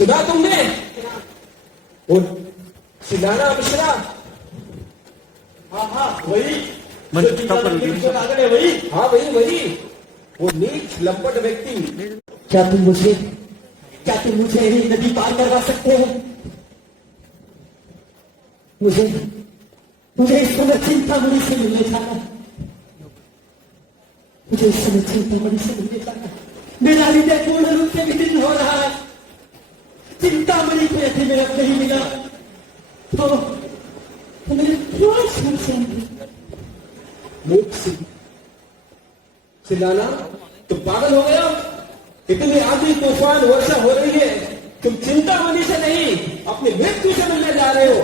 सुना तुमने? वो सिलाना मिश्रा, हाँ हाँ वही मन जो स्टॉप कर दीजिए। जो नागर है वही। हाँ वही, वो नीच लंपट व्यक्ति। क्या तुम मुझे ही नदी पार करवा सकते हो? मुझे मुझे इस समय चिंतामणि से मिलने जाना है। मुझे इस समय चिंतामणि से मिलने जाना है। मेरा हृदय पूर्ण रूप से विदीर्ण हो रहा है। चिंतामणि को यदि मैं अब नहीं मिला तो मेरे प्राण छूट जाएंगे। मूर्ख सिलाना, तुम पागल हो गया? इतनी आंधी तूफान वर्षा हो रही है, तुम चिंतामणि से नहीं अपनी मृत्यु से मिलने जा रहे हो।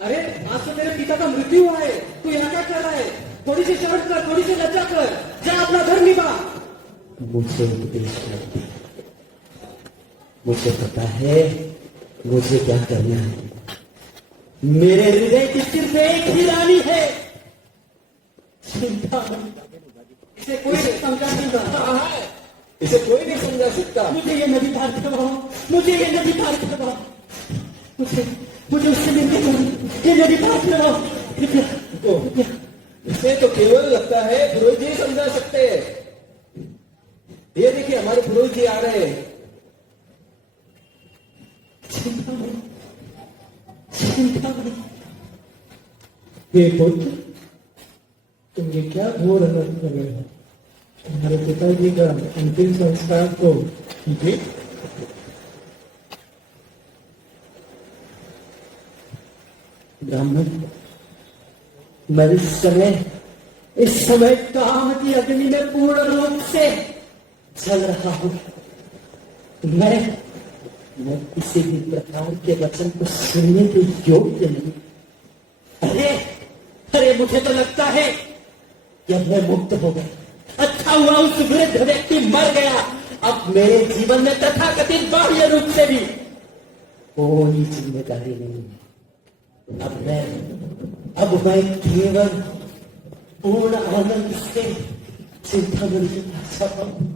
अरे आज तो मेरे पिता का मृत्यु हुआ है, तू यहाँ क्या कर रहा है? थोड़ी सी शर्त कर, थोड़ी सी लज्जा कर, जा अपना धर्म निभा। मुझे उपदेश मत दे। मुझे पता है मुझे क्या करना है। मेरे हृदय की सिर्फ एक ही रानी है, चिंतामणि। इसे कोई नहीं समझा सकता है। इसे कोई नहीं समझा सकता। मुझे ये नदी पार करवाओ, मुझे ये नदी पार करवाओ, मुझे उससे मिलने जाओ, ये नदी पार करवाओ कृपया। इसे तो केवल लगता है पुरोहित जी समझा सकते हैं। ये देखिए हमारे पुरोहित जी आ रहे हैं। चिंतामणि, चिंतामणि। ये पुत्र, तुम ये क्या घोर अनर्थ कर रहे हो? तुम्हारे पिताजी का अंतिम संस्कार तो ठीक। ब्राह्मण, मैं इस समय काम की अग्नि में पूर्ण रूप से जल रहा हूं। मैं किसी भी प्रकार के वचन को सुनने के योग्य नहीं। अरे मुझे तो लगता है कि अब मैं मुक्त हो गया। अच्छा हुआ उस वृद्ध व्यक्ति मर गया। अब मेरे जीवन में तथाकथित बाह्य रूप से भी कोई जिम्मेदारी नहीं है। अब मैं केवल पूर्ण आनंद से चिंतामणि के पास जाता हूं।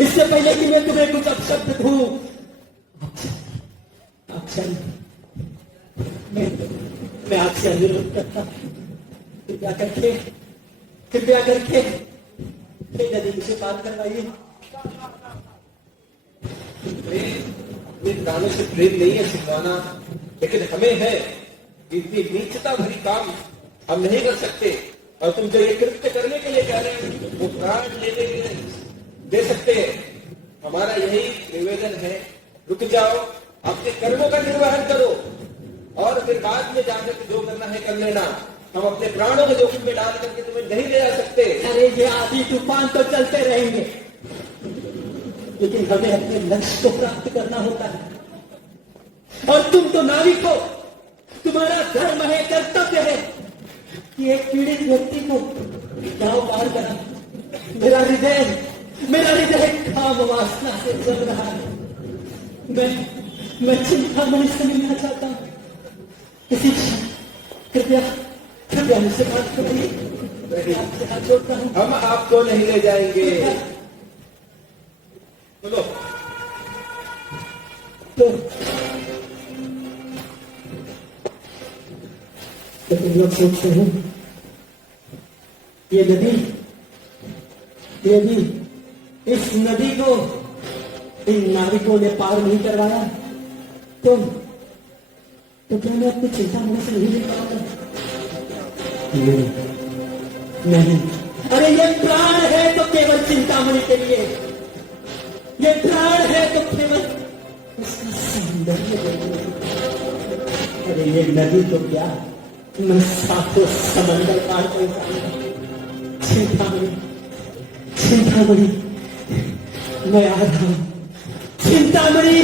इससे पहले कि मैं तुम्हें कुछ अपशब्द दूं, मैं आपसे अनुरोध करता हूं, कृपया करके नदी मुझे पार करवाइए। अपने प्राणों से प्रेम नहीं है सिलवाना, लेकिन हमें है कि इतनी नीचता भरी काम हम नहीं कर सकते। और तुम जो ये कृत्य करने के लिए कह रहे हैं वो प्राण लेने के लिए दे सकते हैं। हमारा यही निवेदन है, रुक जाओ, अपने कर्मों का निर्वहन करो और फिर बाद में जाकर के जो करना है कर लेना। हम अपने प्राणों को जोखिम में डाल करके तुम्हें नहीं ले जा सकते। अरे ये आधी तूफान तो चलते रहेंगे, लेकिन हमें अपने लक्ष्य को प्राप्त करना होता है। और तुम तो नाविक हो, तुम्हारा धर्म है, कर्तव्य है कि एक पीड़ित व्यक्ति को गांव पार करा। मेरा हृदय काम वासना से जल रहा है। मैं चिंतामणि से मिलना चाहता हूं। किसी कृपया मुझसे बात करिए। आपसे हाथ जोड़ता हूं। हम आपको नहीं ले जाएंगे। बोलो। तो तुम लोग सोचते हो ये इस नदी को इन नाविकों ने पार नहीं करवाया तो क्या मैं अपनी चिंतामणि से नहीं ले पाऊंगा? नहीं। अरे ये प्राण है तो केवल चिंतामणि के लिए, ये प्राण है तो केवल उसका सौंदर्य देखने। अरे ये नदी तो क्या, मैं सातों समंदर पार कर जाऊंगा। चिंतामणि, मैं आ रहा हूं। चिंतामणि।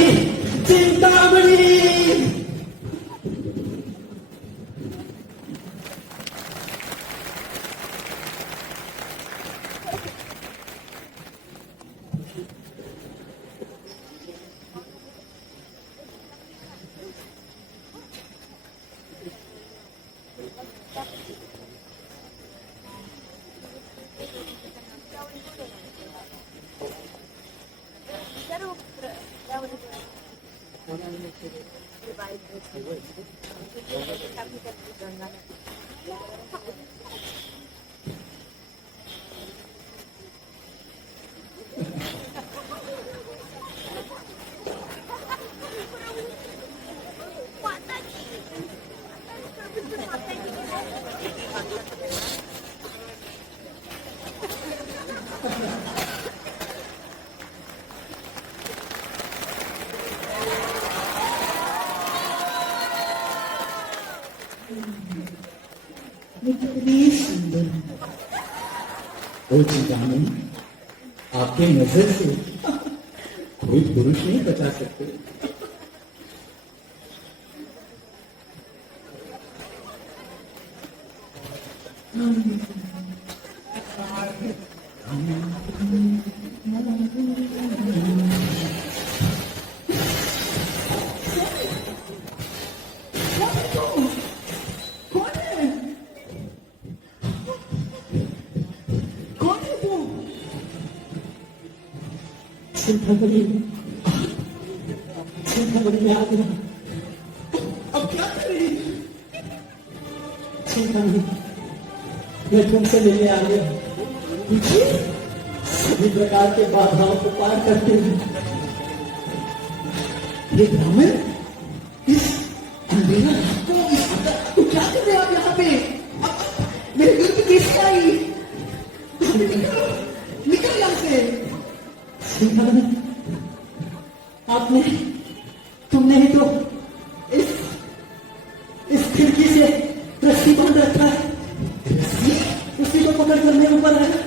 कितनी सुंदर ओ चिंतामणि, आपके नजर से कोई पुरुष नहीं बचा सकते। चिंतामणि, चिंतामणि में आ गया। अब क्या करें? चिंतामणि, मैं तुमसे मिलने आ गया। सभी प्रकार के बाधाओं को पार करते हुए ये ब्राह्मण इस अंधेरा रात को, इस अंधेरा को क्या कर रहे हैं आप यहाँ पे? मेरे घर पे कैसे आई? निकलो, निकल यहाँ से। चिंतामणि, आपने, तुमने ही तो इस खिड़की से रस्सी बांध रखा है। उसी को पकड़ कर मेरे ऊपर आया।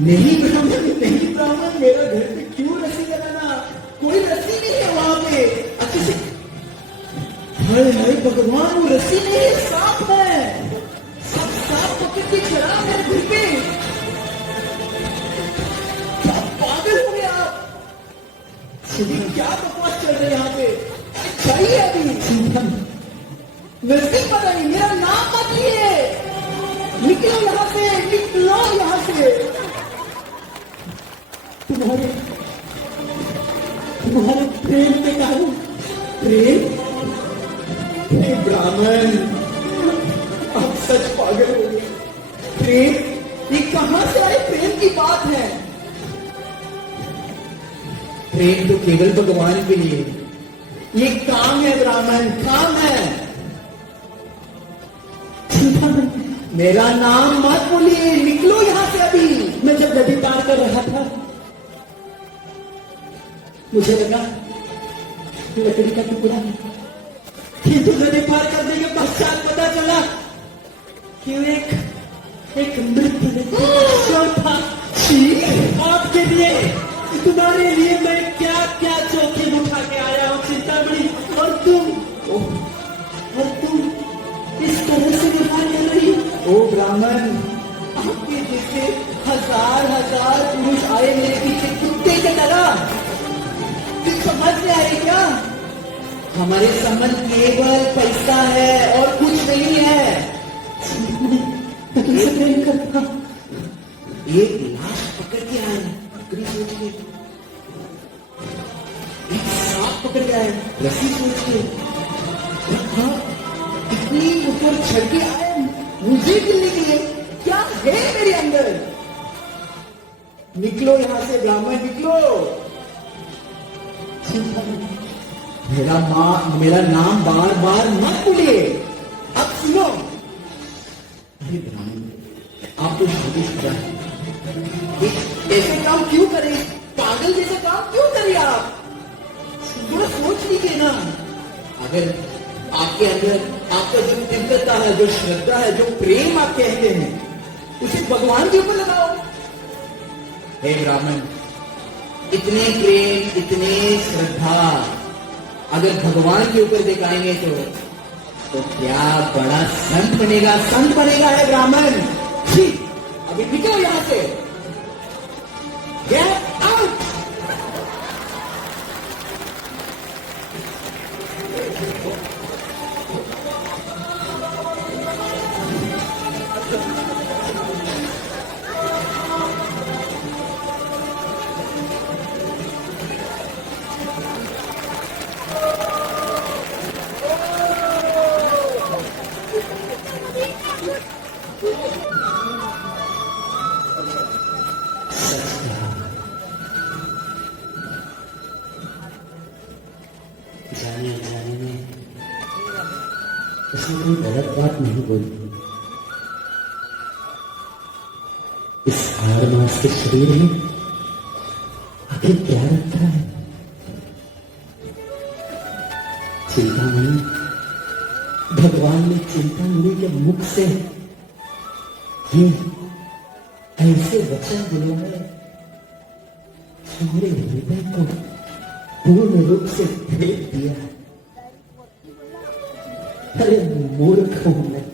नहीं ब्राह्मण, नहीं ब्राह्मण, मेरा घर पे क्यों रस्सी लगाना? कोई रस्सी नहीं है वहां पे। अच्छे से, हाय हाय भगवान, वो रस्सी नहीं है, सांप है। सांप पकड़ के चढ़ा मेरे घर पे। क्या पागल हो गए आप? क्या बकवास चल रही है यहाँ पे? चाहिए अभी नजदीक मत आइए, मेरा नाम मत लिए। निकलो यहाँ से, निकलो यहाँ से। तुम्हारे प्रेम के कारण। प्रेम? हे ब्राह्मण, आप सच पागल हो गए। प्रेम? ये कहां से आए प्रेम की बात है? प्रेम तो केवल भगवान के लिए। ये काम है ब्राह्मण, काम है। मेरा नाम मत बोलिए, निकलो यहां से अभी। मैं जब नदी पार कर रहा था, मुझे लगा लकड़ी का टुकड़ा है, किंतु नदी पार करने के पश्चात पता चला कि एक मृत शव था। आपके लिए, तुम्हारे लिए मैं क्या क्या जोखिम उठा के आया हूं चिंतामणि, और तुम इस तरह से व्यवहार कर रही हो। ओ ब्राह्मण, आपके जैसे हजार हजार पुरुष आए मेरे पीछे कुत्ते की तरह। तुम समझ में आए क्या? हमारे संबंध केवल पैसा है और कुछ नहीं है। एक लाश पकड़ के आए, बकरी सोच के। एक सांप पकड़ के आए, रस्सी सोच के। इतनी ऊपर चढ़ के आए मुझे मिलने के लिए। क्या है मेरे अंदर? निकलो यहां से ब्राह्मण, निकलो। मेरा नाम बार बार मत बोलिए। अब सुनो, अरे ब्राह्मण, आप तो शादीशुदा हैं, ऐसे काम क्यों करें? पागल जैसे काम क्यों करें आप? थोड़ा सोच लीजिए ना। अगर आपके अंदर आपका जो तीव्रता है, जो श्रद्धा है, जो प्रेम आप कहते हैं, उसे भगवान के ऊपर लगाओ। हे ब्राह्मण, इतने प्रेम, इतने श्रद्धा अगर भगवान के ऊपर दिखाएंगे तो क्या बड़ा संत बनेगा, संत बनेगा है ब्राह्मण। अभी निकलो यहां से, गेट आउट। सच कहा। जाने जाने में उसने कोई गलत बात नहीं बोली। इस 8 मास के शरीर में आखिर क्या रखा है? चिंतामणि, भगवान ने चिंतामणि के मुख से ये ऐसे वचन बुलवाए जो मेरे हृदय को पूर्ण रूप से भेद दिया। अरे मूर्ख हूं मैं,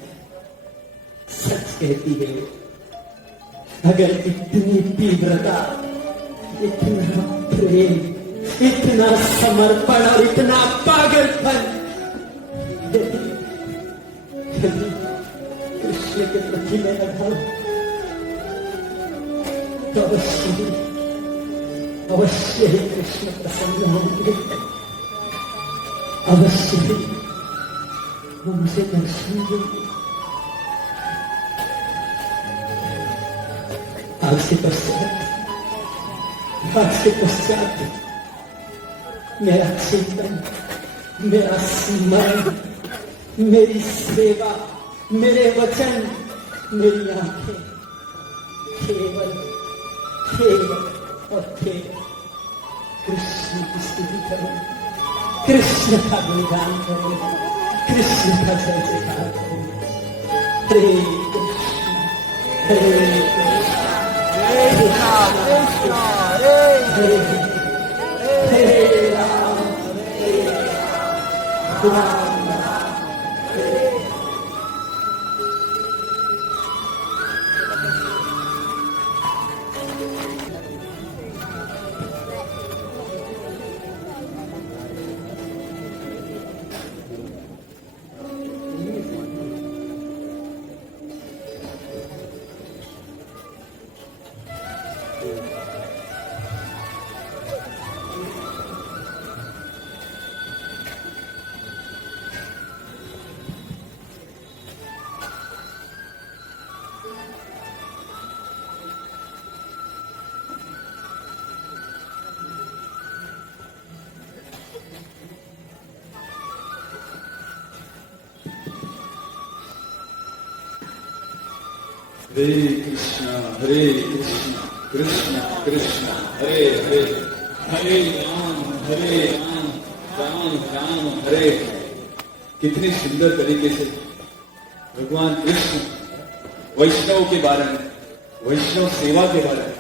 सच कहती है। अगर इतनी तीव्रता, इतना प्रेम, इतना समर्पण और इतना पागलपन यदि कृष्ण के प्रति में रखा तो अवश्य ही कृष्ण प्रसन्न होंगे। अवश्य ही वो मुझे दर्शन देंगे। आज के पश्चात मेरा चिंतन, मेरा स्मरण, मेरी सेवा, मेरे वचन, मेरी आंखें केवल केवल और केवल कृष्ण की स्तुति करें, कृष्ण का गुणगान करें, कृष्ण का जय जयकार करें। हरे कृष्ण, हरे कृष्ण, कृष्ण हरे हरे राम, राम राम हरे। हरे कृष्ण कृष्ण कृष्ण हरे हरे, हरे राम राम राम हरे। कितनी सुंदर तरीके से भगवान कृष्ण वैष्णव के बारे में, वैष्णव सेवा के बारे में,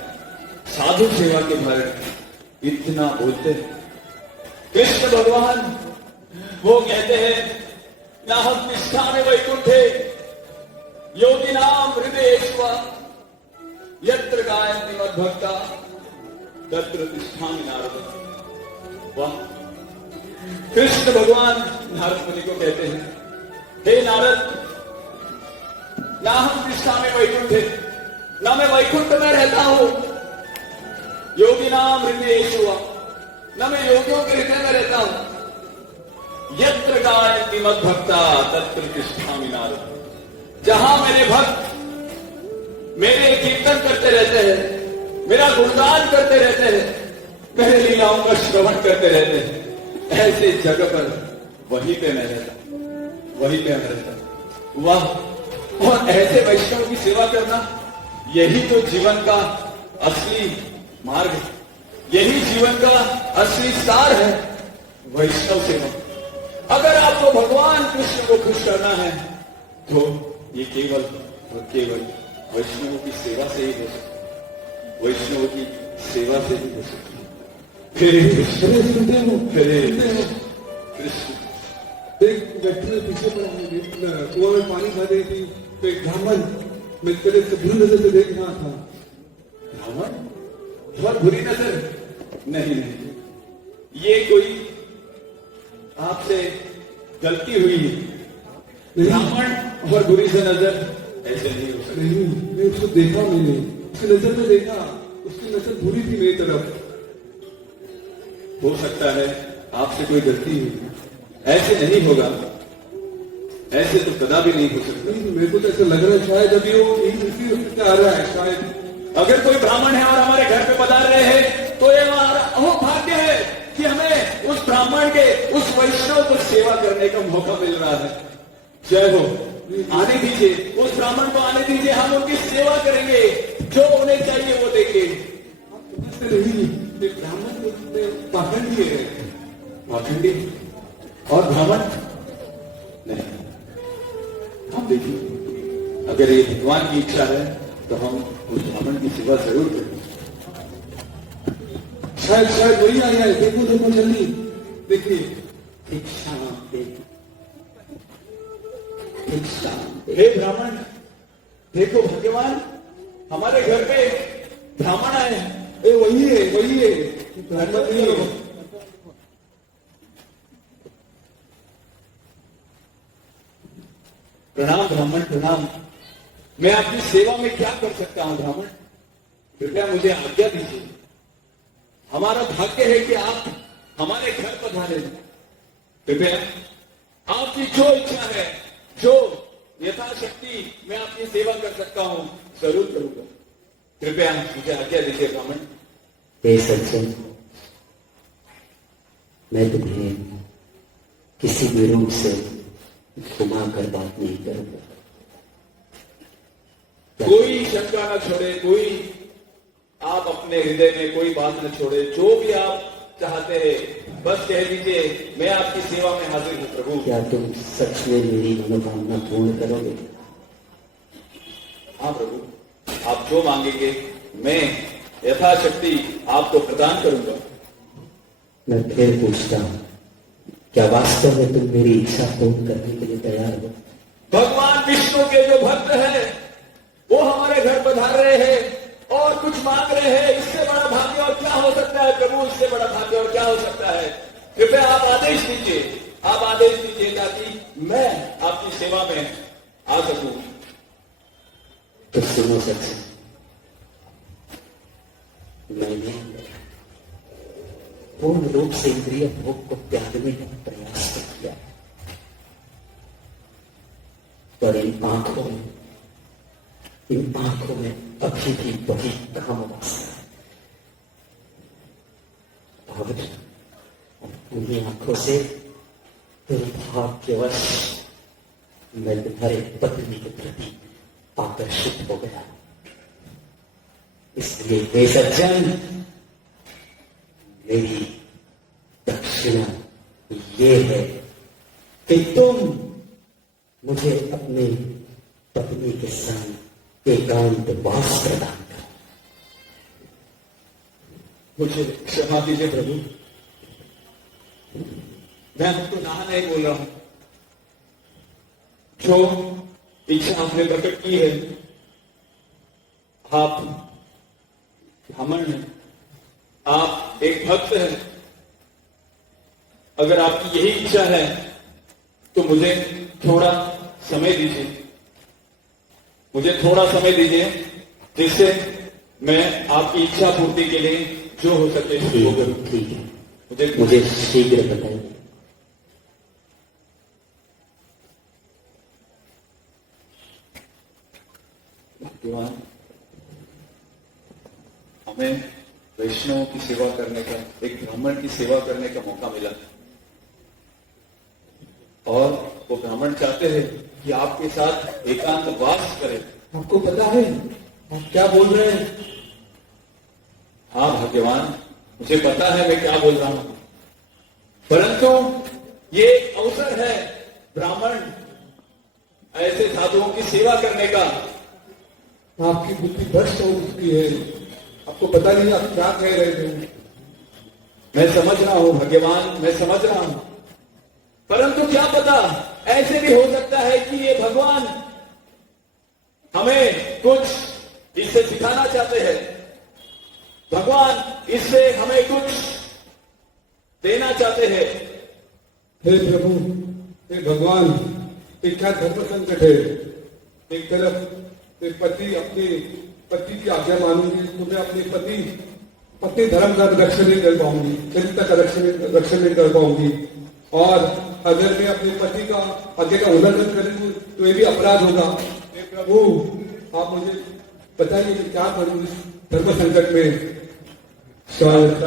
साधु सेवा के बारे में इतना बोलते हैं। कृष्ण भगवान वो कहते हैं, नाहं तिष्ठामि वैकुंठे योगिनां हृदयेषु यत्र गायन्ति मद्भक्ता तत्र तिष्ठामि नारद। वाह! कृष्ण भगवान नारद मुनि को कहते हैं, हे नारद, नाहं तिष्ठामि वैकुंठे, ना मैं वैकुंठ में रहता हूं, योगिनां हृदयेषु, ना मैं योगियों के हृदय में रहता हूं, यत्र गायन्ति मद्भक्ता तत्र तिष्ठामि नारद। जहां मेरे भक्त मेरे कीर्तन करते रहते हैं, मेरा गुणगान करते रहते हैं, मेरे लीलाओं का श्रवण करते रहते हैं, ऐसे जगह पर वहीं पे मैं रहता, वहीं पे मैं रहता। वाह! और ऐसे वैष्णव की सेवा करना, यही तो जीवन का असली मार्ग है, यही जीवन का असली सार है, वैष्णव सेवा। अगर आपको भगवान कृष्ण को खुश करना है तो ये केवल और केवल वैष्णव की सेवा से ही हो सकती, वैष्णव की सेवा से ही हो सकती। हरे कृष्ण, हरे कृष्ण। एक व्यक्ति पीछे पड़ा, कुआं में पानी भर रही थी, तो एक ब्राह्मण मैं करीब से बुरी नजर से देख रहा था। ब्राह्मण बहुत बुरी नजर? नहीं नहीं, ये कोई आपसे गलती हुई है। ब्राह्मण और बुरी से नजर ऐसे नहीं हो सकती। नहीं, मैं उसको देखा, मैंने उसकी नजर में देखा, उसकी नजर बुरी थी मेरी तरफ। हो सकता है आपसे कोई गलती हुई, ऐसे नहीं होगा। ऐसे तो कदापि नहीं हो सकता। नहीं, मेरे को तो ऐसा लग रहा है शायद अभी वो इसी वक्त आ रहा है शायद। अगर कोई ब्राह्मण है और हमारे घर पे पधार रहे हैं तो ये हमारा अहोभाग्य है कि हमें उस ब्राह्मण के, उस वैष्णव को सेवा करने का मौका मिल रहा है। जय हो। आने दीजिए, उस ब्राह्मण को आने दीजिए, हम उनकी सेवा करेंगे, जो उन्हें चाहिए वो देंगे। नहीं, ये ब्राह्मण पाखंडी है। पाखंडी और ब्राह्मण नहीं। हम देखिए, अगर ये भगवान की इच्छा है तो हम उस ब्राह्मण की सेवा जरूर करेंगे। शायद वही आया है। देखो देखो जल्दी देखिए। भिक्षा दे, भिक्षा दे। हे ब्राह्मण, देखो भगवान, हमारे घर पे ब्राह्मण आए हैं। वही है ब्राह्मण नहीं है। प्रणाम ब्राह्मण, प्रणाम। मैं आपकी सेवा में क्या कर सकता हूं ब्राह्मण? कृपया मुझे आज्ञा दीजिए। हमारा भाग्य है कि आप हमारे घर पधारे। कृपया आपकी जो इच्छा है, जो यथाशक्ति मैं आपकी सेवा कर सकता हूं, जरूर करूंगा। कृपया मुझे आज्ञा दीजिए ब्राह्मण। हे सज्जन, मैं तुम्हें किसी भी रूप से घुमा कर बात नहीं करूंगा। कोई शंका न छोड़े, कोई आप अपने हृदय में कोई बात न छोड़े, जो भी आप चाहते हैं बस कह दीजिए, मैं आपकी सेवा में हाजिर हूं प्रभु। क्या तुम सच में मेरी मनोकामना पूर्ण करोगे? हाँ प्रभु, आप जो मांगेंगे मैं यथाशक्ति आपको प्रदान करूंगा। मैं फिर पूछता हूं, क्या वास्तव में तुम मेरी इच्छा पूर्ण करने के लिए तैयार हो? भगवान विष्णु के जो भक्त हैं वो हमारे घर पधार रहे हैं और कुछ मांग रहे हैं। इससे बड़ा भाग्य और क्या हो सकता है प्रभु? इससे बड़ा भाग्य और क्या हो सकता है? कृपया आप आदेश दीजिए, आप आदेश दीजिए ताकि मैं आपकी सेवा में आ सकूं। तो सुनो सच, मैंने पूर्ण रूप से इंद्रिय भोग को त्यागने का प्रयास किया, पर इन आंखों में अभी भी वही काम वासना है। और उन्हीं आंखों से दुर्भाग्यवश मैं तुम्हारे पत्नी के प्रति आकर्षित हो गया। इसलिए हे सज्जन, मेरी दक्षिणा ये है कि तुम मुझे अपने पत्नी के संग एकांत वास प्रदान करो। मुझे क्षमा कीजिए प्रभु, मैं आपको ना नहीं बोल रहा हूं। जो इच्छा आपने प्रकट की है, आप ब्राह्मण हैं, आप एक भक्त हैं। अगर आपकी यही इच्छा है तो मुझे थोड़ा समय दीजिए, मुझे थोड़ा समय दीजिए, जिससे मैं आपकी इच्छा पूर्ति के लिए जो हो सके वो करूं। ठीक है, मुझे शीघ्र बताइए। भगवान, हमें वैष्णव की सेवा करने का, एक ब्राह्मण की सेवा करने का मौका मिला और वो ब्राह्मण चाहते हैं कि आपके साथ एकांत वास करें। आपको पता है आप क्या बोल रहे हैं? हाँ भगवान, मुझे पता है मैं क्या बोल रहा हूं, परंतु ये एक अवसर है ब्राह्मण ऐसे साधुओं की सेवा करने का। आपकी बुद्धि भ्रष्ट हो चुकी है। आपको पता नहीं आप क्या कह रहे थे। मैं समझ रहा हूं भगवान, मैं समझ रहा हूं, परंतु क्या पता ऐसे भी हो सकता है कि ये भगवान हमें कुछ इससे सिखाना चाहते हैं। भगवान इससे हमें कुछ देना चाहते हैं। हे प्रभु, हे भगवान, एक क्या धर्म संकट है। एक तरफ एक पति अपनी पति की आज्ञा मानूंगी तो मैं अपनी पति धर्म का रक्षण नहीं कर पाऊंगी, चरित्र का रक्षण नहीं कर पाऊंगी, और अगर मैं अपने पति का आज्ञा का उल्लंघन करूंगी तो ये भी अपराध होगा। हे प्रभु, आप मुझे बताइए कि क्या करूं इस धर्म संकट में। शायद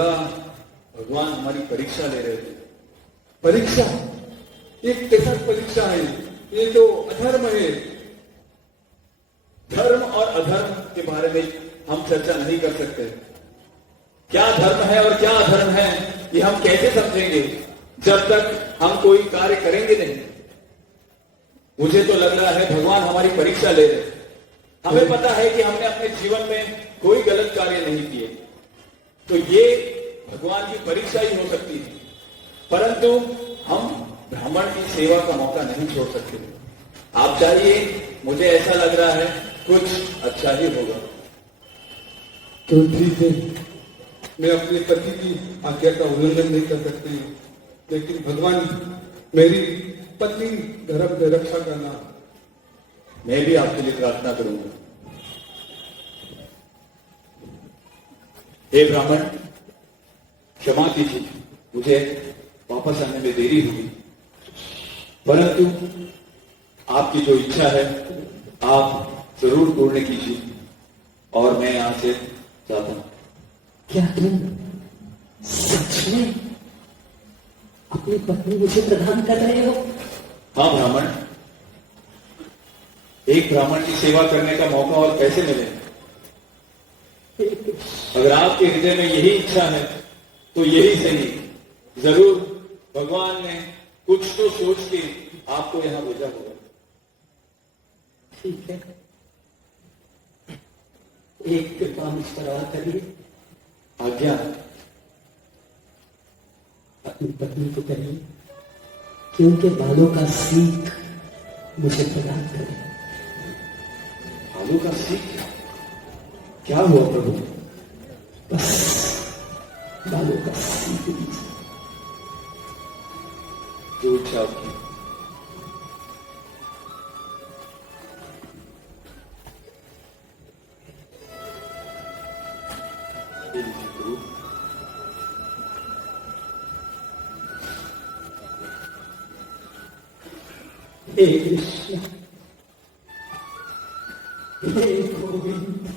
भगवान हमारी परीक्षा ले रहे थे। परीक्षा, एक कैसा परीक्षा है? ये तो अधर्म है। धर्म और अधर्म के बारे में हम चर्चा नहीं कर सकते। क्या धर्म है और क्या अधर्म है ये हम कैसे समझेंगे जब तक हम कोई कार्य करेंगे नहीं। मुझे तो लग रहा है भगवान हमारी परीक्षा ले रहे हैं। हमें पता है कि हमने अपने जीवन में कोई गलत कार्य नहीं किए, तो ये भगवान की परीक्षा ही हो सकती है। परंतु हम ब्राह्मण की सेवा का मौका नहीं छोड़ सकते। आप चाहिए, मुझे ऐसा लग रहा है कुछ अच्छा ही होगा। तो ठीक है, मैं अपने पति की आज्ञा का उल्लंघन नहीं कर सकती, लेकिन भगवान मेरी पत्नी धर्म की रक्षा करना। मैं भी आपके लिए प्रार्थना करूंगा। हे ब्राह्मण, क्षमा कीजिए, मुझे वापस आने में देरी हुई, परंतु आपकी जो इच्छा है आप जरूर पूर्ण कीजिए और मैं यहां से जाता हूं। क्या तुम सच में अपनी पत्नी मुझे प्रदान कर रहे हो? हाँ ब्राह्मण, एक ब्राह्मण की सेवा करने का मौका और कैसे मिले? अगर आपके हृदय में यही इच्छा है तो यही सही। जरूर भगवान ने कुछ तो सोच के आपको यहां भेजा होगा। ठीक है, एक कृपा मुझ पर और करिए। आज्ञा। अपनी पत्नी को कहिए कि उनके बालों का सीख मुझे प्रदान करें। बालों का सीख? क्या हुआ प्रभु? बस बालों का सीख दीजिए। जो इच्छा आपकी। गुरु, हे कृष्ण, हे गोविंद,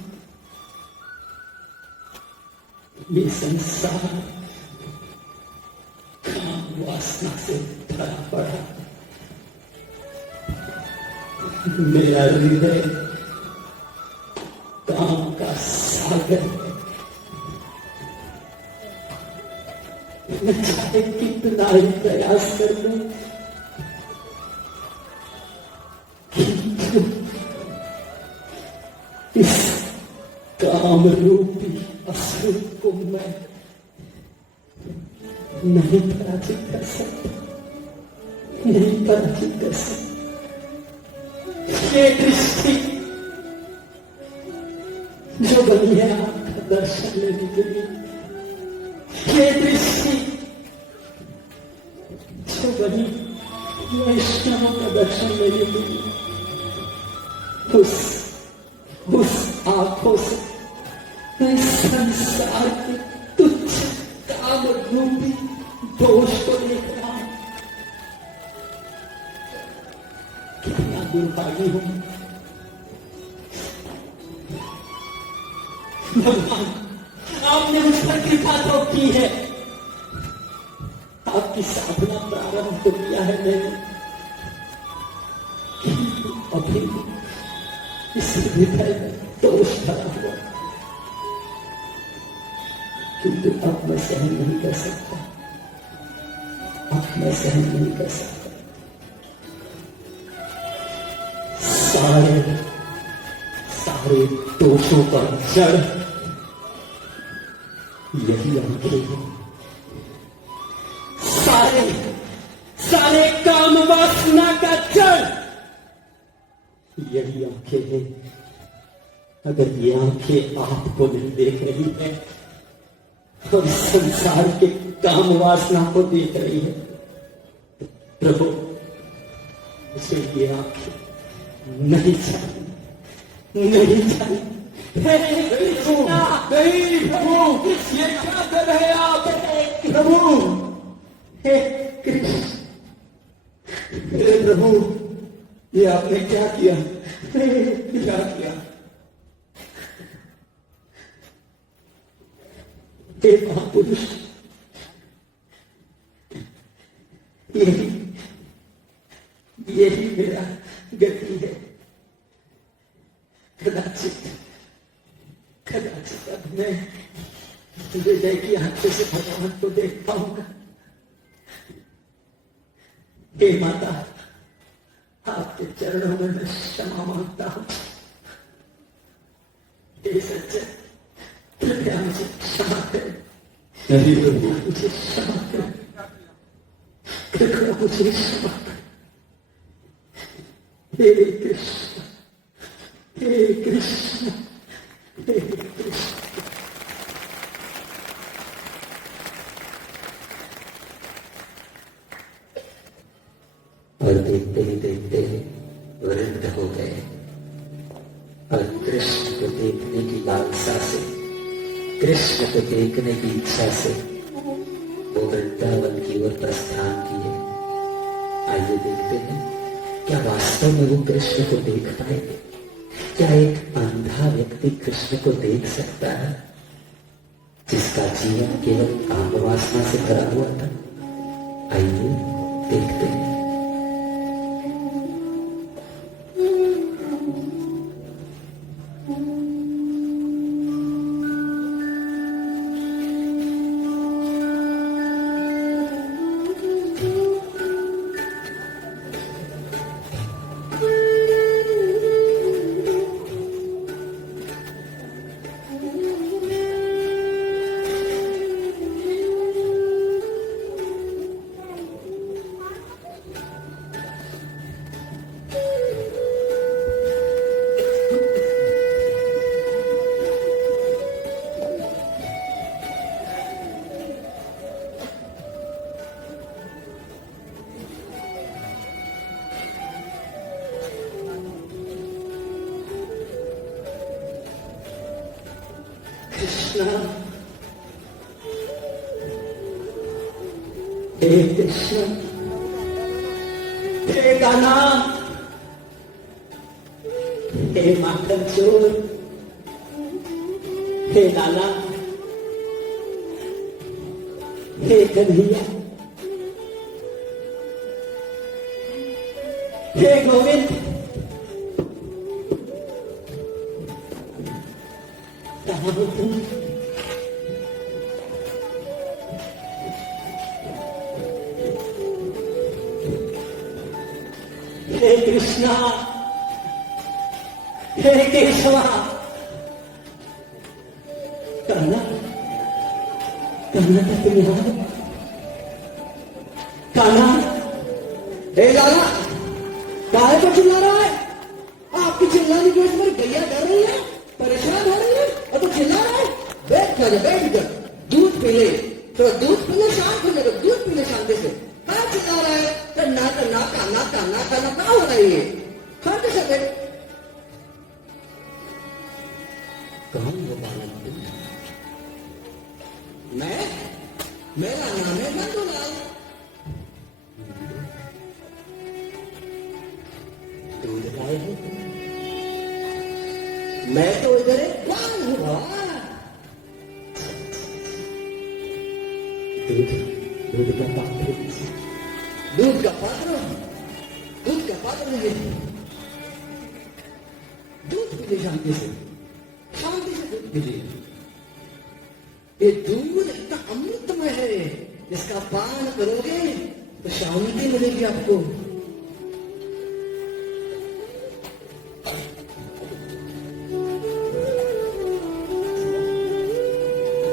ये संसार काम वासना से भरा पड़ा। मेरा हृदय काम का सागर है। मैं चाहे कितना ही प्रयास कर लूं, किंतु इस काम रूपी असुर को मैं नहीं पराजित कर सकता, नहीं पराजित कर सकता। ये दृष्टि जो बनी है आपका दर्शन लेने के लिए, ये दृष्टि जो बनी वैष्णवों का दर्शन लेने के लिए, उस आंखों से मैं संसार के तुच्छ काम रूपी दोष को देख रहा हूं। कितना दुर्भागी हूं भगवान, आपने मुझ पर कृपा तो की है, आपकी साधना प्रारंभ तो किया है मैंने, किंतु अभी इस हृदय में दोष भरा हुआ, किंतु अब मैं सहन नहीं कर सकता, अब मैं सहन नहीं कर सकता। सारे दोषों का जड़ यही आंखें हैं। सारे काम वासना का जड़ यही आंखें हैं। अगर ये आंखें आपको नहीं देख रही है और संसार के काम वासना को देख रही है, तो प्रभु उसे ये आंखें नहीं चाहिए, नहीं चाहिए। नहीं प्रभु, ये क्या कर रहे हैं आप? प्रभु, हे कृष्ण, मेरे प्रभु, ये आपने क्या किया? क्या किया? हे महापुरुष, यही मेरा गति है। कदाचित अब मैं हृदय की आंखों से भगवान को देख पाऊंगा। हे माता, आपके चरणों में मैं क्षमा मांगता हूं। हे सच्चे, कृपया मुझे क्षमा करें। नहीं कृपया मुझे क्षमा करें। कृपया मुझे क्षमा करें। हे कृष्ण, हे कृष्ण, हे कृष्ण। और देखते ही देखते वृद्ध हो गए और कृष्ण को देखने की लालसा से, कृष्ण को देखने की इच्छा से वो वृंदावन की ओर प्रस्थान किए। आइए देखते हैं, क्या वास्तव में वो कृष्ण को देख पाएंगे? क्या एक अंधा व्यक्ति कृष्ण को देख सकता है, जिसका जीवन केवल काम वासना से भरा हुआ था? आइए देखते हैं। हे कृष्ण, हे दाना, हे माखन चोर, हे लाला, हे कन्हैया, हे गोविंद, कहाँ हो तुम? हे कृष्णा, हे केशवा, कान्हा, कान्हा का तुम यहाँ हो? कान्हा, हे लाला, काहे को चिल्ला रहा है? आपकी चिल्लाने की वजह से मेरी गैया डर रही है, परेशान हो रही है, और तो चिल्ला रहा है? बैठ कर दूध पी ले, थोड़ा दूध पी ले, शांत हो जाएगा, दूध पी ले शांति से। कहाँ चिल्ला रहा है? कान्हा क्या हो रहा है ये? शांत से बैठ। कौन वो बालक तुम? मेरा नाम है नंदूलाल। दूध लाए हो तुम? मैं तो इधर एक ग्वाल हूँ। दूध का पात्र, दूध का पात्र मुझे दूध पी ले शांति से दूध पी ले। ये दूध इतना अमृतमय है, इसका पान करोगे तो शांति मिलेगी आपको।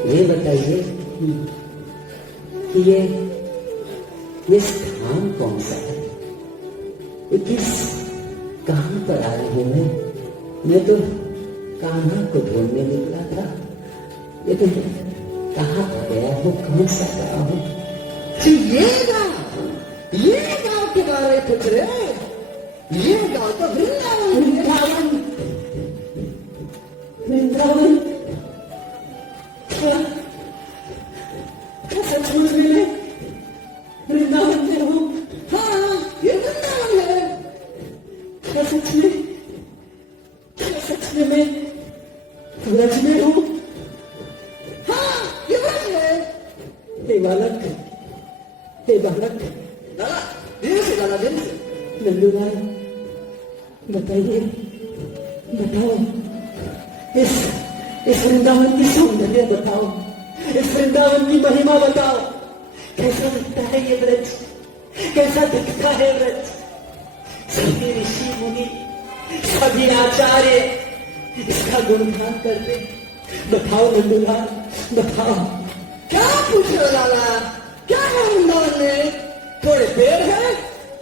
ये बताइए कि ये स्थान कौन सा है? ये किस काम पर आए हुए हैं? मैं तो कान्हा को ढूंढने निकला था, लेकिन कहाँ आ गया हो? कौन सा गाँव है? ये गांव के बारे में पूछ रहे? ये गांव तो वृंदावन। सचमुच में वृंदावन में हूँ। हाँ, ये तो व्रज में हूं। हाँ, ये व्रज है। हे बालक, हे बालक, लाला, धीरे से लाला, धीरे से। नंदूलाल, बताइए, बताओ, इस वृंदावन की सौंदर्य बताओ, इस वृंदावन की महिमा बताओ। कैसा दिखता है ये व्रज, कैसा दिखता है व्रज। सभी ऋषि मुनि, सभी आचार्य इसका गुणगान करते। बताओ नंदूलाल, बताओ। क्या पूछ रहे हो लाला? क्या है वृंदावन में? थोड़े पेड़ है,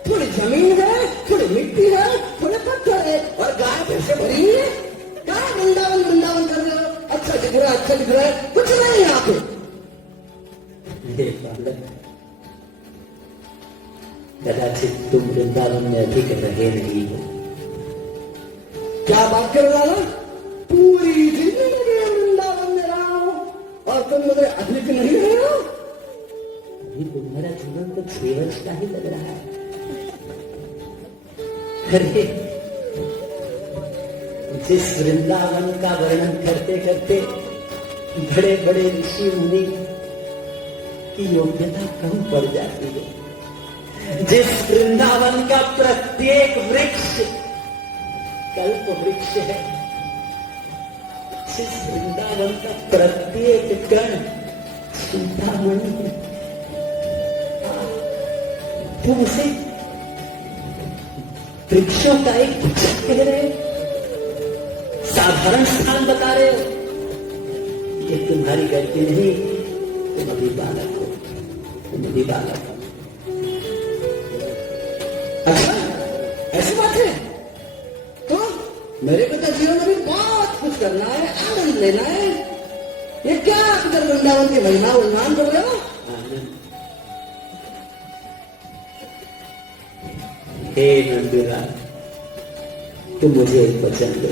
थोड़ी जमीन है, थोड़ी मिट्टी है, थोड़े पत्थर है और गाय भैंसे भरी है। क्या वृंदावन वृंदावन कर रहे हो? अच्छा दिख रहा है, अच्छा दिख रहा है, कुछ नहीं यहाँ पे। हे बालक, कदाचित तुम वृंदावन में अधिक रहे नहीं हो। क्या बात कर रहा है? पूरी जिंदगी वृंदावन में रहा हूं और तुम मुझे अधिक नहीं रहे हो? अभी तुम्हारा जीवन तो 6 वर्ष का ही लग रहा है। अरे जिस वृंदावन का वर्णन करते करते बड़े बड़े ऋषि मुनि की योग्यता कम पड़ जाती है, जिस वृंदावन का प्रत्येक वृक्ष कल्प वृक्ष है, जिस वृंदावन का प्रत्येक कण चिंतामणि है, तुम उसे वृक्षों का एक गुच्छ कह रहे हो, साधारण स्थान बता रहे हो। ये तुम्हारी गलती नहीं, तुम अभी बालक हो, तुम अभी बालक हो। अच्छा, ऐसी बात है? तो मेरे को तो जीवन में भी बहुत कुछ करना है, आनंद लेना है। ये क्या आप इधर वृंदावन की महिमा उन्मान कर रहे हो? हे नंदूलाल, तुम मुझे एक वचन दो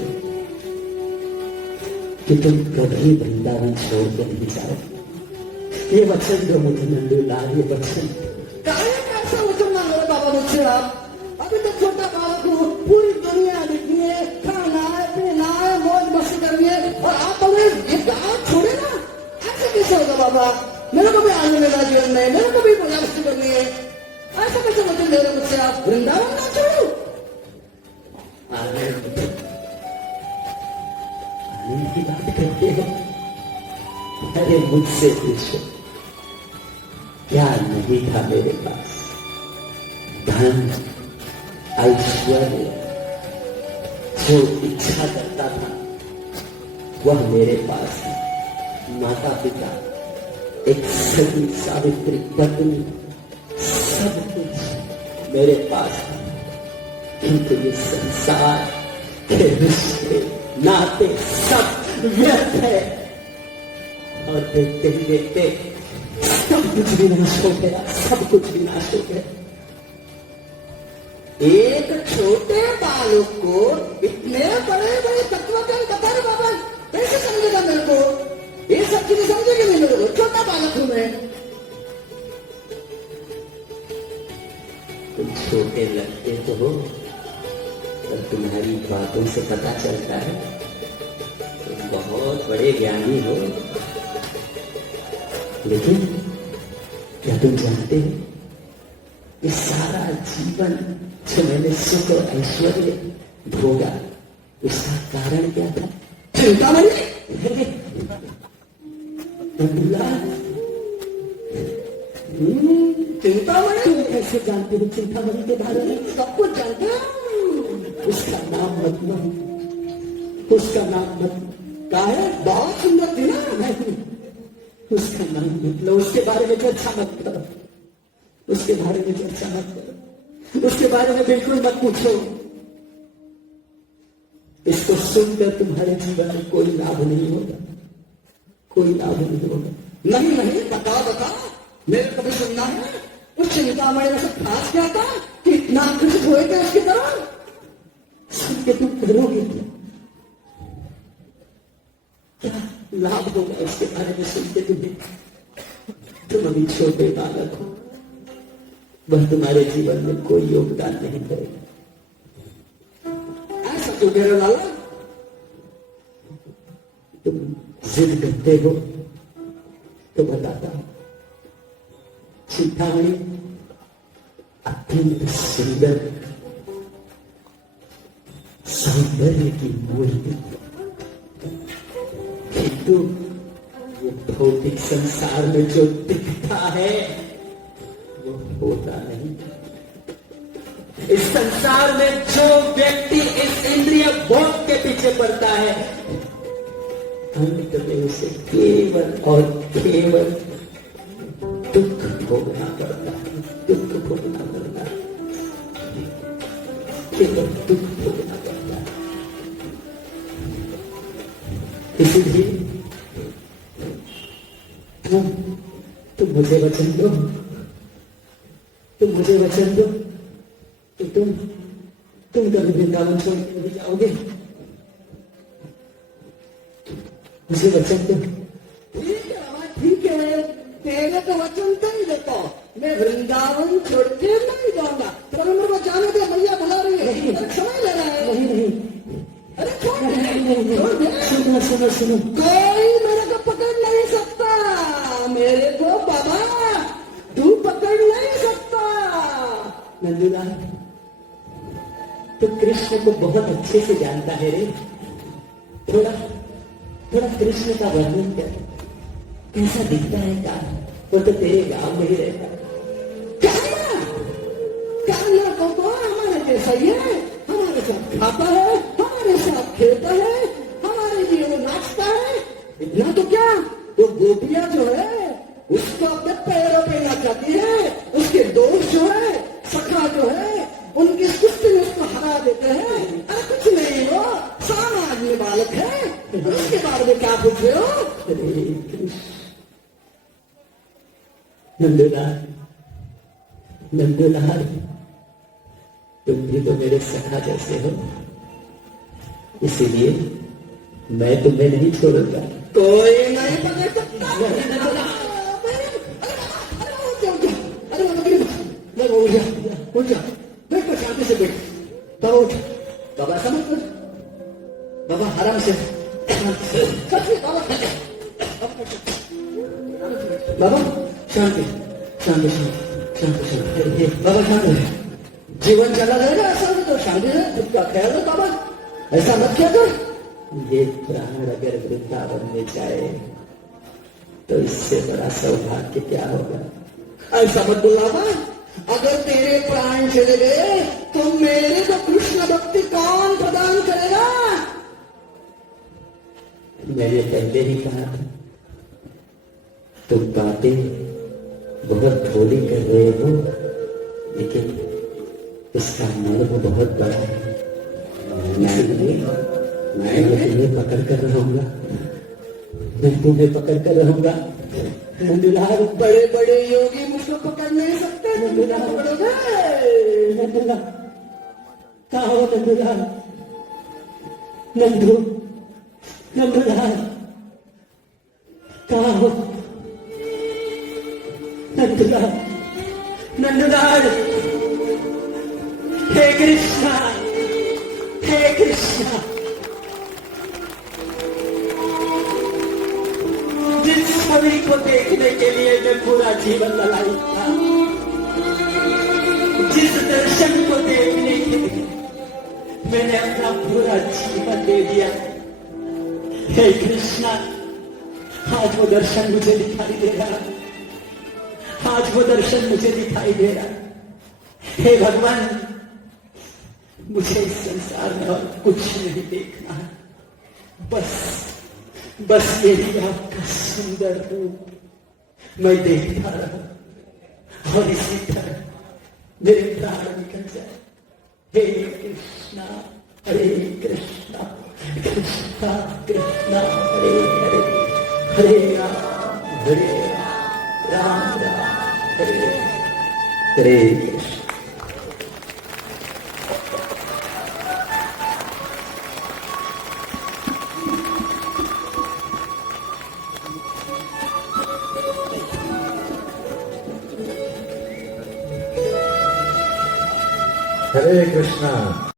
कि तुम कभी वृंदावन छोड़ के नहीं जाओ। ये वचन दो मुझे नंदूलाल, ये वचन। काहे कैसा वचन मांग रहे बाबा मुझसे आप? अभी तो छोटा बालक हूँ, पूरी दुनिया दिखनी है, खाना है, पीना है, मौज मस्ती करनी है और आप बोले ये गाँव छोड़े ना? ऐसे कैसे होगा बाबा? मेरे को भी आने लेना जीवन में, मेरे को भी मौज मस्ती करनी है। ऐसा कैसे वचन दे रहे मुझसे आप? वृंदावन ना छोड़ो। आनंद, आनंद की बात करते हो? अरे मुझसे पूछो, क्या नहीं था मेरे पास? धन, ऐश्वर्य, जो इच्छा करता था वह मेरे पास है। माता पिता, एक सती सावित्री पत्नी, सब कुछ मेरे पास है। किंतु ये संसार के रिश्ते नाते सब व्यर्थ है और देखते ही देखते सब कुछ विनाश हो गया, सब कुछ विनाश हो गया। एक छोटे बालक को इतने बड़े बड़े तत्व के बता रहे बाबा, कैसे समझेगा मेरे को? ये सब चीजें समझेगी नहीं मेरे को, छोटा बालक हूं मैं। तुम छोटे लगते तो हो, पर तुम्हारी बातों से पता चलता है तुम बहुत बड़े ज्ञानी हो। लेकिन क्या तुम जानते हो कि सारा जीवन जो मैंने सुख और ऐश्वर्य भोगा, उसका कारण क्या था? चिंतामणि, चिंतामणि, तुम कैसे जानते हो चिंतामणि के बारे में? सब कुछ जानते हो? उसका नाम मत लो, उसका नाम मत लो। क्या है? बहुत सुंदर थी ना? नहीं, उसका नाम मत लो, उसके बारे में चर्चा मत करो, उसके बारे में चर्चा मत करो, उसके बारे में बिल्कुल मत पूछो। इसको सुनकर तुम्हारे जीवन में कोई लाभ नहीं होगा, कोई लाभ नहीं होगा। नहीं नहीं, बताओ बताओ, मेरे को भी सुनना है। उस चिंतामणि में से खास क्या था कि इतना आकर्षित हुए थे उसकी तरफ? सुन के तुम करोगे क्या? लाभ होगा उसके बारे में सुन के तुम्हें? तुम अभी छोटे बालक हो, वह तुम्हारे जीवन में कोई योगदान नहीं करेगा। ऐसा क्यों कह रहे हो लाला? तुम जिद करते हो तो बताता हूं। चिंतामणि अत्यंत सुंदर सौंदर्य की मूर्ति, किंतु ये भौतिक संसार में जो दिखता है वो होता नहीं। इस संसार में जो व्यक्ति इस इंद्रिय भोग के पीछे पड़ता है, अंत में उसे केवल और केवल दुख भोगना पड़ता है, दुख भोगना पड़ता है, केवल दुख भोगना पड़ता है। इसलिए तुम मुझे वचन दो, तुम मुझे वचन दो कि तुम कभी वृंदावन छोड़ के नहीं जाओगे। मुझे वचन दो। ठीक है, तेरे को वचन दे ही देता हूँ। मैं वृंदावन छोड़ के नहीं जाऊंगा। प्रभु मेरे को जाने दे, मैया बुला रही है। नहीं। अरे समय ले रहा है। नहीं नहीं अरे छोड़ दे, नहीं, छोड़ दे। सुनो सुनो सुनो, कोई मेरे को पकड़ नहीं सकता। मेरे को बाबा तू पकड़ नहीं सकता। नंदूलाल, तो कृष्ण को बहुत अच्छे से जानता है रे। थोड़ा थोड़ा कृष्ण का वर्णन कर, कैसा दिखता है क्या? वो तो तेरे गांव में ही रहता है। कान्हा को तो हमारे जैसा ही है, हमारे साथ खाता है, हमारे साथ खेलता है, हमारे लिए वो नाचता है। इतना तो क्या, वो गोपियां जो है उसको अपने पैरों पे नचाती है। उसके दोस्त जो है, सखा जो है, उनकी सुस्ती में उसको हरा देते हैं। अरे कुछ नहीं, वो सामान्य बालक है। उसके बारे में क्या पूछ रहे हो? हरे कृष्ण। नंदूलाल, नंदूलाल, तुम भी तो मेरे सखा जैसे हो, इसीलिए मैं तुम्हें नहीं छोड़ूंगा। कोई नहीं पकड़ सकता। अरे उठ जा, बैठ कर शांति से बैठ। बाबा उठ, बाबा ऐसा मत कर, बाबा आराम से, बाबा शांति शांति शांति शांति, बाबा शांत रहे। जीवन चला जाएगा ऐसा नहीं तो शांति है, खुद का ख्याल है बाबा, ऐसा मत किया कर। ये प्राण अगर वृंदावन में जाए तो इससे बड़ा सौभाग्य क्या होगा? ऐसा मत बोला बाबा। अगर तेरे प्राण चले गए तो मेरे को कृष्ण भक्ति कौन प्रदान करेगा? मैंने पहले ही कहा था, तुम बातें बहुत भोली कर रहे हो, लेकिन उसका मर्म बहुत बड़ा है। इसलिए मैं तुम्हें पकड़ कर रहूंगा, मैं तुम्हें पकड़ कर रहूंगा। नंदूलाल, बड़े बड़े योगी मुझको पकड़ नहीं सकते, तुम क्या पकड़ोगे? नंदूलाल, कहाँ हो नंदूलाल? नंदू, नंदूलाल, कहाँ हो? नंदूलाल, नंदूलाल, हे कृष्णा, हे कृष्णा। जिस छवि को देखने के लिए मैं पूरा जीवन लगाई था, जिस दर्शन को देखने के लिए मैंने अपना पूरा जीवन दे दिया, हे कृष्णा, आज वो दर्शन मुझे दिखाई दे रहा, आज वो दर्शन मुझे दिखाई दे रहा। हे भगवान, मुझे इस संसार में और कुछ नहीं देखना है, बस यही आपका सुंदर रूप मैं देखता रहूं और इसी तरह मेरे प्राण निकल जाए। हे कृष्णा, हरे कृष्णा, कृष्णा कृष्णा, हरे हरे, हरे राम, राम राम, हरे हरे कृष्ण। हरे कृष्णा।